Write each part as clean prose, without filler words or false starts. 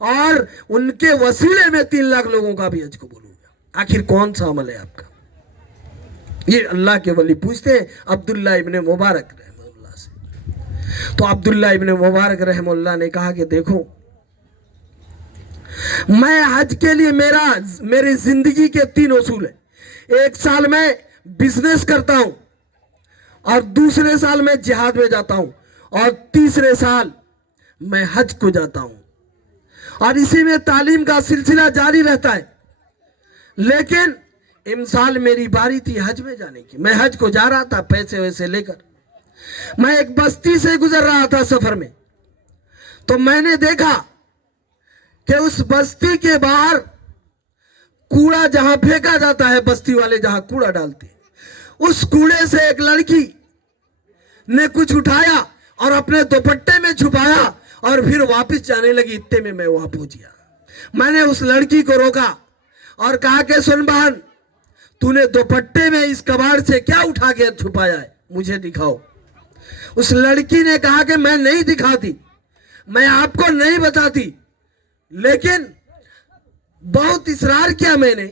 اور ان کے وسیلے میں 3 لاکھ لوگوں کا بھی حج قبول ہو گیا. آخر کون سا عمل ہے آپ کا؟ یہ اللہ کے ولی پوچھتے ہیں عبداللہ ابن مبارک رحمہ اللہ سے. تو عبداللہ ابن مبارک رحمہ اللہ نے کہا کہ دیکھو، میں حج کے لیے میری زندگی کے 3 اصول ہیں. 1 سال میں بزنس کرتا ہوں، اور دوسرے سال میں جہاد میں جاتا ہوں، اور تیسرے سال میں حج کو جاتا ہوں، اور اسی میں تعلیم کا سلسلہ جاری رہتا ہے. لیکن امسال میری باری تھی حج میں جانے کی. میں حج کو جا رہا تھا پیسے ویسے لے کر. میں ایک بستی سے گزر رہا تھا سفر میں. تو میں نے دیکھا کہ اس بستی کے باہر کوڑا جہاں پھینکا جاتا ہے، بستی والے جہاں کوڑا ڈالتے ہیں، اس کوڑے سے ایک لڑکی نے کچھ اٹھایا اور اپنے دوپٹے میں چھپایا اور پھر واپس جانے لگی. اتنے میں وہاں پہنچ گیا. میں نے اس لڑکی کو روکا اور کہا کہ سن بہن، تو نے دوپٹے میں اس کباڑ سے کیا اٹھا کے چھپایا ہے؟ مجھے دکھاؤ. اس لڑکی نے کہا کہ میں نہیں دکھاتی، میں آپ کو نہیں بتاتی، لیکن بہت اصرار کیا میں نے.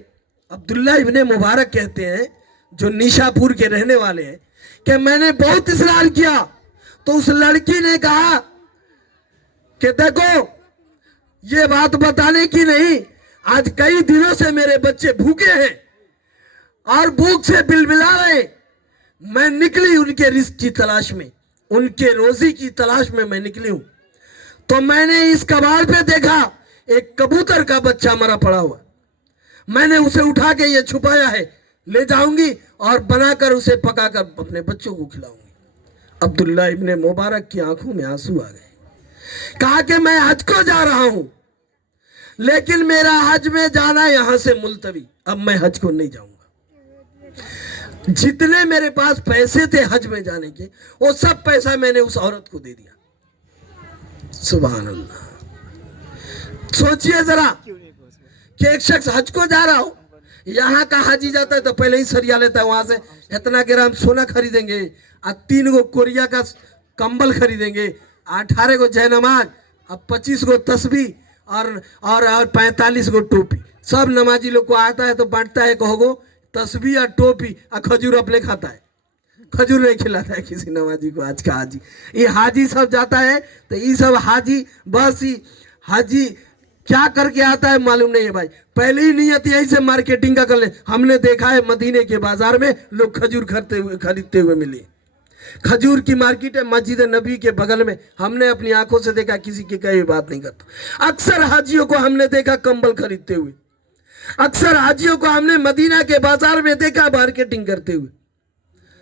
عبداللہ ابن مبارک کہتے ہیں، جو نیشا پور کے رہنے والے ہیں، کہ میں نے بہت اصرار کیا. تو اس لڑکی نے کہا کہ دیکھو، یہ بات بتانے کی نہیں، آج کئی دنوں سے میرے بچے بھوکے ہیں اور بھوک سے بلبلا رہے ہیں. میں نکلی ان کے رزق کی تلاش میں، ان کے روزی کی تلاش میں نکلی ہوں. تو میں نے اس کباڑ پہ دیکھا ایک کبوتر کا بچہ مرا پڑا ہوا. میں نے اسے اٹھا کے یہ چھپایا ہے، لے جاؤں گی اور بنا کر اسے پکا کر اپنے بچوں کو کھلاؤں گی. عبداللہ ابن مبارک کی آنکھوں میں آنسو آ گئے. کہا کہ میں حج کو جا رہا ہوں، لیکن میرا حج میں جانا یہاں سے ملتوی. اب میں حج کو نہیں جاؤں گا. جتنے میرے پاس پیسے تھے حج میں جانے کے، وہ سب پیسہ میں نے اس عورت کو دے دیا. سبحان اللہ. سوچئے ذرا کہ ایک شخص حج کو جا رہا ہو، یہاں کا حاجی جاتا ہے تو پہلے ہی سریا لیتا ہے، وہاں سے اتنا گرام سونا خریدیں گے، 3 کو کوریا کا کمبل خریدیں گے، 18 کو جے نماز، اب 25 کو تسبیح اور 45 کو ٹوپی. سب نمازی لوگ کو آتا ہے تو بانٹتا ہے، کہو گو تسبیح اور ٹوپی اور کھجور اپنے کھاتا ہے. کھجور نہیں کھلاتا ہے کسی نمازی کو. آج کا حاجی، یہ حاجی سب جاتا ہے تو یہ سب حاجی بس حاجی کیا کر کے آتا ہے معلوم نہیں ہے بھائی. پہلے ہی نیت یہی سے مارکیٹنگ کا کر لیں. ہم نے دیکھا ہے مدینے کے بازار میں لوگ کھجور خریدتے ہوئے ملے. کھجور کی مارکیٹ ہے مسجد نبی کے بغل میں. ہم نے اپنی آنکھوں سے دیکھا، کسی کی کئی بات نہیں کرتا. اکثر حاجیوں کو ہم نے دیکھا کمبل خریدتے ہوئے. اکثر حاجیوں کو ہم نے مدینہ کے بازار میں دیکھا مارکیٹنگ کرتے ہوئے.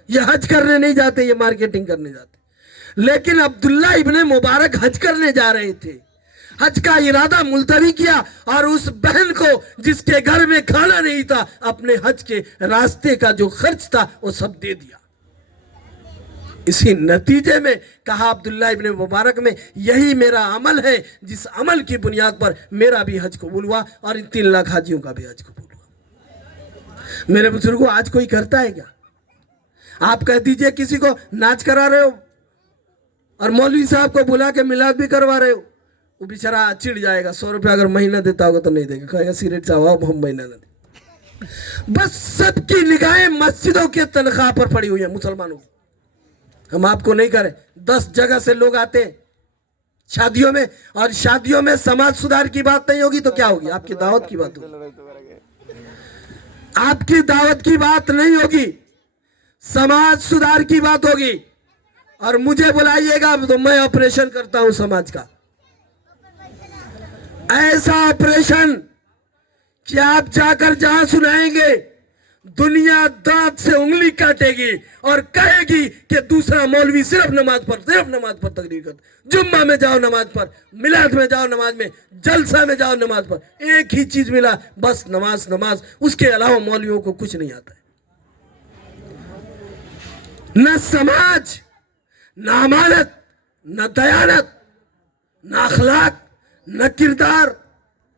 یہ حج کرنے نہیں جاتے، یہ مارکیٹنگ کرنے جاتے. لیکن عبداللہ ابن مبارک حج کرنے جا رہے تھے. حج کا ارادہ ملتوی کیا اور اس بہن کو جس کے گھر میں کھانا نہیں تھا، اپنے حج کے راستے کا جو خرچ تھا وہ سب دے دیا. اسی نتیجے میں کہا عبداللہ ابن مبارک میں، یہی میرا عمل ہے جس عمل کی بنیاد پر میرا بھی حج قبول ہوا اور ان 3 لاکھ حاجیوں کا بھی حج قبول ہوا. میرے بزرگوں، آج کوئی کرتا ہے کیا؟ آپ کہہ دیجئے کسی کو ناچ کرا رہے ہو اور مولوی صاحب کو بلا کے میلاد بھی کروا رہے ہو، وہ بیچارہ چڑ جائے گا. 100 روپے اگر مہینہ دیتا ہوگا تو نہیں دے گا، کہے گا سیریٹ صاحب ہم مہینہ نہ دیں. بس سب کی نگاہیں مسجدوں کے تنخواہ پر پڑی ہوئی ہیں مسلمانوں کی. ہم آپ کو نہیں کریں. 10 جگہ سے لوگ آتے ہیں شادیوں میں، اور شادیوں میں سماج سدھار کی بات نہیں ہوگی تو کیا ہوگی؟ آپ کی دعوت کی بات ہوگی. آپ کی دعوت کی بات نہیں ہوگی، سماج سدھار کی بات ہوگی. اور مجھے بلائیے گا تو میں آپریشن کرتا ہوں سماج کا. ایسا آپریشن کہ آپ جا کر جہاں سنائیں گے دنیا دانت سے انگلی کاٹے گی اور کہے گی کہ دوسرا مولوی صرف نماز پر تقریر کرتا. جمعہ میں جاؤ نماز پر، میلاد میں جاؤ نماز میں، جلسہ میں جاؤ نماز پر. ایک ہی چیز ملا، بس نماز. اس کے علاوہ مولویوں کو کچھ نہیں آتا ہے. نہ سماج، نہ امانت، نہ دیانت، نہ اخلاق، نہ کردار.